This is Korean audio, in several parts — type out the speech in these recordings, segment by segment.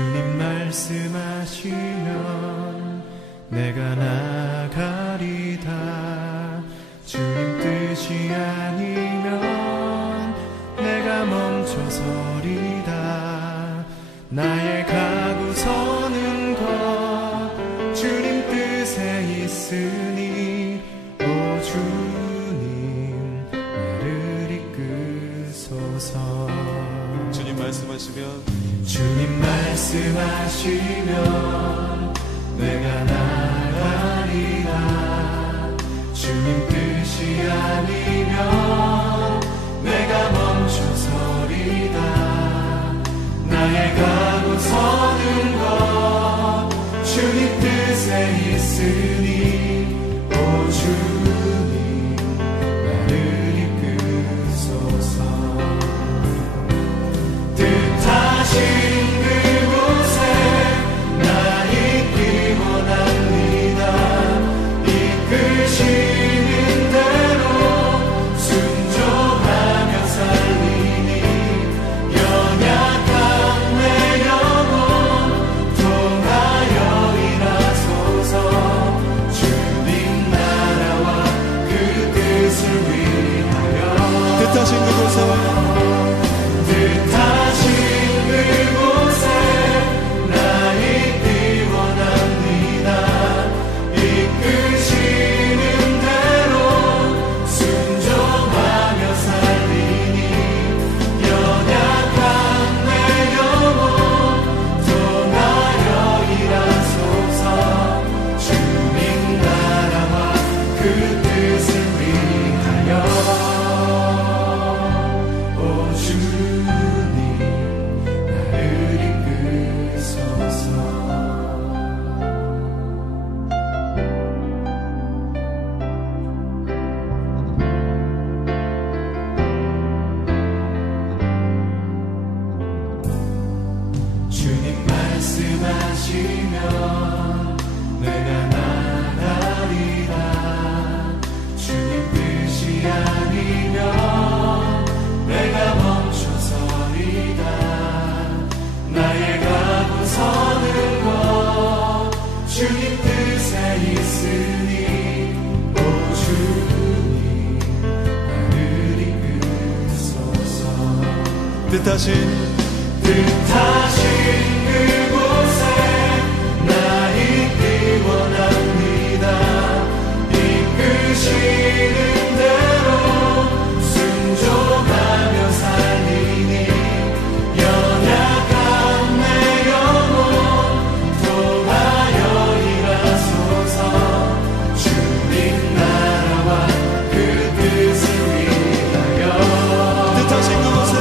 주님 말씀하시면 내가 나가리다. 주님 뜻이 아니면 내가 멈춰서리다. 나의 가고 서는 것 주님 뜻에 있으니 오 주님 나를 이끄소서. 주님 말씀하시면 내가 나가리라. 주님 뜻이 아니면 내가 멈춰서리다. 나의 가고 서는 것 주님 뜻에 있으니 오 주님 나를 이끄소서. 뜻하신 그곳에 나 있기 원합니다. 이끄시는 대로 순종하며 살리니 연약한 내 영혼 통하여 일하소서. 주님 나라와 그 뜻을 위하여 뜻하신 그곳에 나 있기 원합니다. 이끄시는 대로 순종하며 살리니 연약한 내 영혼 통하여 일하소서. 주님 나라와 그 뜻을 위하여 오 주님 나를 이끄소서. 주님 말씀하시면 내가 나가리라. 주님 뜻이 아니면 내가 멈춰서리다. 나의 가고 서는 것 주님 뜻에 있으니 오 주님 나를 이끄소서. 뜻하신 그곳에 나 있기 원합니다. 이끄시는 대로 순종하며 살리니 연약한 내 영혼 통하여 일하소서. 주님 나라와 그 뜻을 위하여 뜻하신 그곳에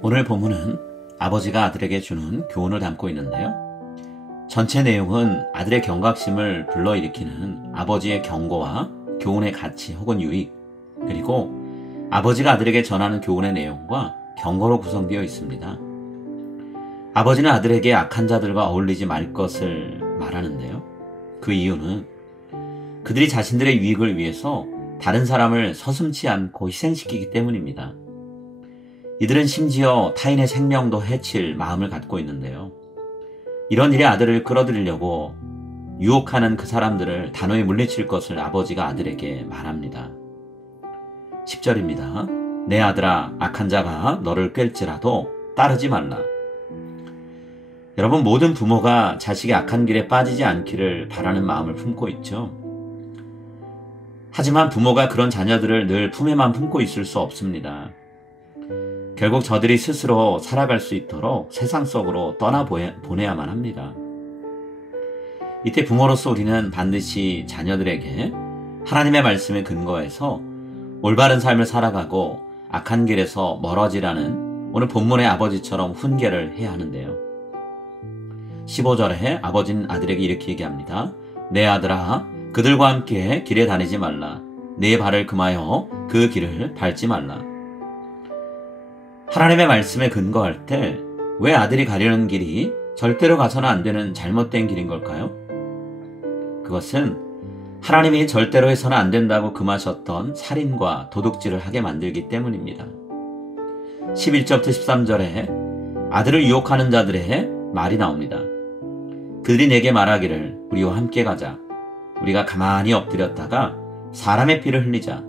오늘 본문은 아버지가 아들에게 주는 교훈을 담고 있는데요. 전체 내용은 아들의 경각심을 불러일으키는 아버지의 경고와 교훈의 가치 혹은 유익, 그리고 아버지가 아들에게 전하는 교훈의 내용과 경고로 구성되어 있습니다. 아버지는 아들에게 악한 자들과 어울리지 말 것을 말하는데요. 그 이유는 그들이 자신들의 유익을 위해서 다른 사람을 서슴지 않고 희생시키기 때문입니다. 이들은 심지어 타인의 생명도 해칠 마음을 갖고 있는데요. 이런 일에 아들을 끌어들이려고 유혹하는 그 사람들을 단호히 물리칠 것을 아버지가 아들에게 말합니다. 10절입니다. 내 아들아, 악한 자가 너를 꿰을지라도 따르지 말라. 여러분, 모든 부모가 자식이 악한 길에 빠지지 않기를 바라는 마음을 품고 있죠. 하지만 부모가 그런 자녀들을 늘 품에만 품고 있을 수 없습니다. 결국 저들이 스스로 살아갈 수 있도록 세상 속으로 떠나보내야만 합니다. 이때 부모로서 우리는 반드시 자녀들에게 하나님의 말씀에 근거해서 올바른 삶을 살아가고 악한 길에서 멀어지라는 오늘 본문의 아버지처럼 훈계를 해야 하는데요. 15절에 아버지는 아들에게 이렇게 얘기합니다. 내 아들아, 그들과 함께 길에 다니지 말라. 내 발을 금하여 그 길을 밟지 말라. 하나님의 말씀에 근거할 때 왜 아들이 가려는 길이 절대로 가서는 안 되는 잘못된 길인 걸까요? 그것은 하나님이 절대로 해서는 안 된다고 금하셨던 살인과 도둑질을 하게 만들기 때문입니다. 11절부터 13절에 아들을 유혹하는 자들의 말이 나옵니다. 그들이 내게 말하기를 우리와 함께 가자. 우리가 가만히 엎드렸다가 사람의 피를 흘리자.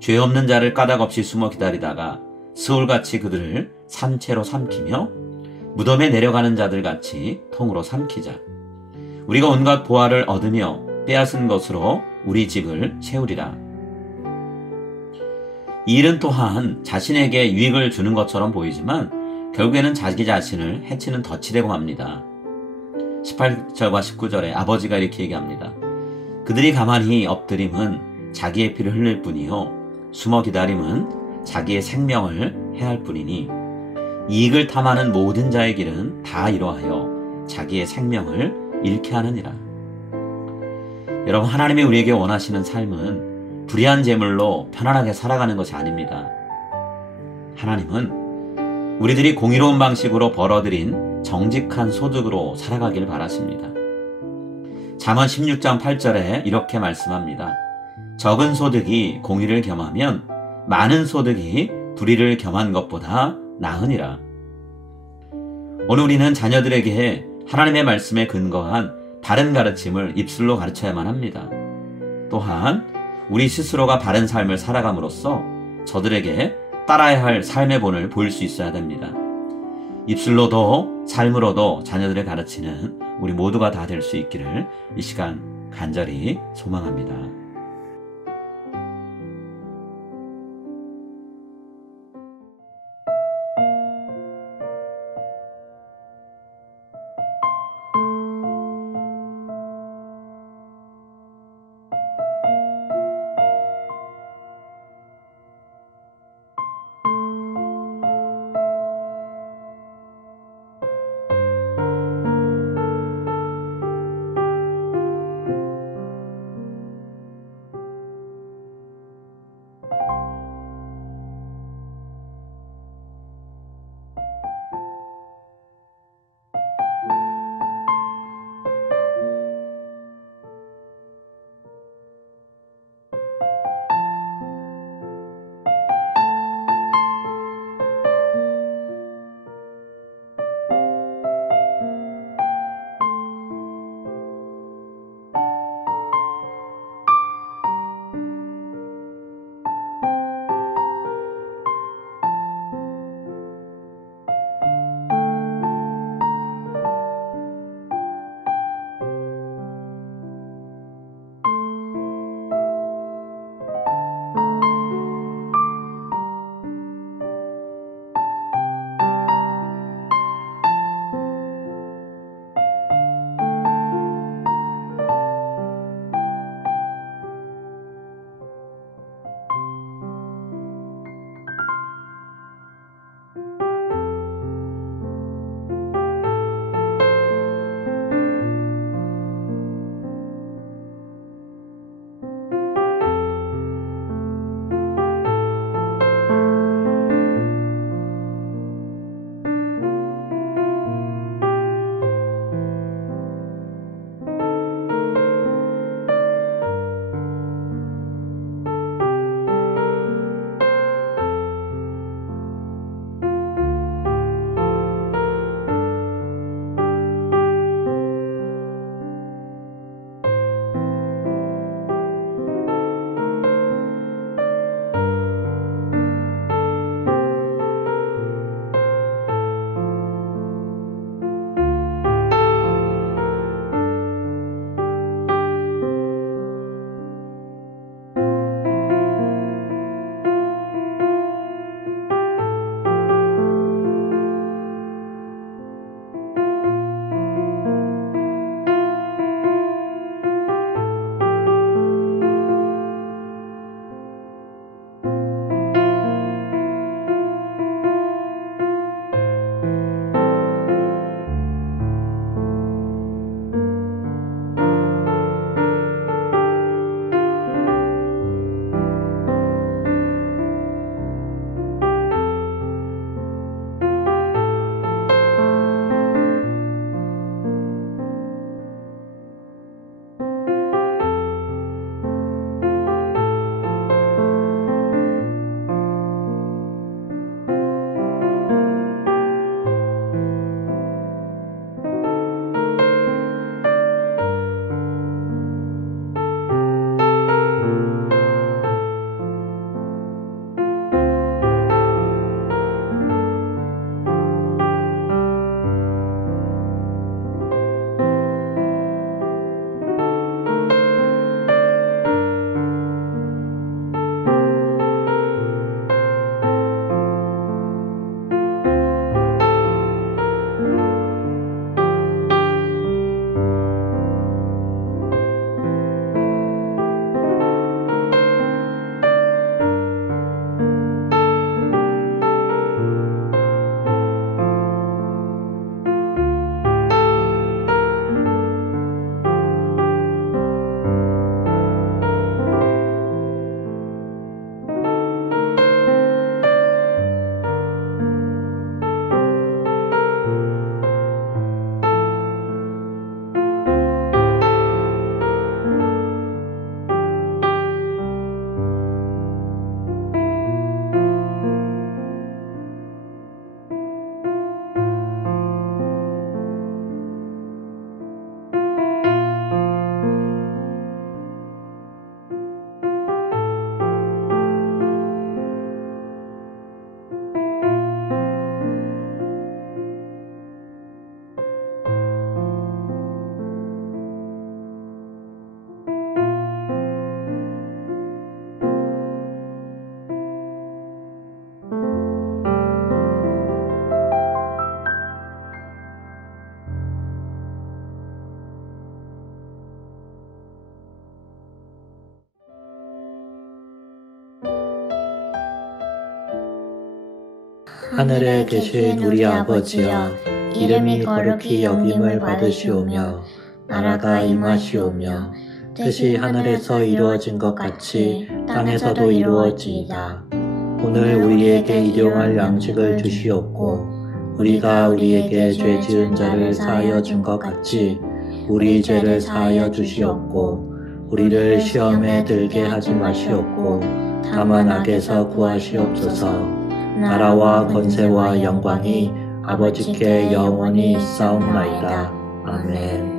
죄 없는 자를 까닭없이 숨어 기다리다가 스울같이 그들을 산채로 삼키며 무덤에 내려가는 자들같이 통으로 삼키자. 우리가 온갖 보화를 얻으며 빼앗은 것으로 우리 집을 채우리라. 이 일은 또한 자신에게 유익을 주는 것처럼 보이지만 결국에는 자기 자신을 해치는 덫이 되고 맙니다. 18절과 19절에 아버지가 이렇게 얘기합니다. 그들이 가만히 엎드림은 자기의 피를 흘릴 뿐이요 숨어 기다림은 자기의 생명을 해할 뿐이니 이익을 탐하는 모든 자의 길은 다 이러하여 자기의 생명을 잃게 하느니라. 여러분, 하나님이 우리에게 원하시는 삶은 불의한 재물로 편안하게 살아가는 것이 아닙니다. 하나님은 우리들이 공의로운 방식으로 벌어들인 정직한 소득으로 살아가길 바라십니다. 잠언 16장 8절에 이렇게 말씀합니다. 적은 소득이 공의를 겸하면 많은 소득이 불의를 겸한 것보다 나으니라. 오늘 우리는 자녀들에게 하나님의 말씀에 근거한 바른 가르침을 입술로 가르쳐야만 합니다. 또한 우리 스스로가 바른 삶을 살아감으로써 저들에게 따라야 할 삶의 본을 보일 수 있어야 됩니다. 입술로도 삶으로도 자녀들을 가르치는 우리 모두가 다 될 수 있기를 이 시간 간절히 소망합니다. 하늘에 계신 우리 아버지여, 이름이 거룩히 여김을 받으시오며 나라가 임하시오며 뜻이 하늘에서 이루어진 것 같이 땅에서도 이루어지이다. 오늘 우리에게 일용할 양식을 주시옵고 우리가 우리에게 죄 지은 자를 사하여 준 것 같이 우리 죄를 사하여 주시옵고 우리를 시험에 들게 하지 마시옵고 다만 악에서 구하시옵소서. 나라와 권세와 영광이 아버지께 영원히 있사옵나이다. 아멘.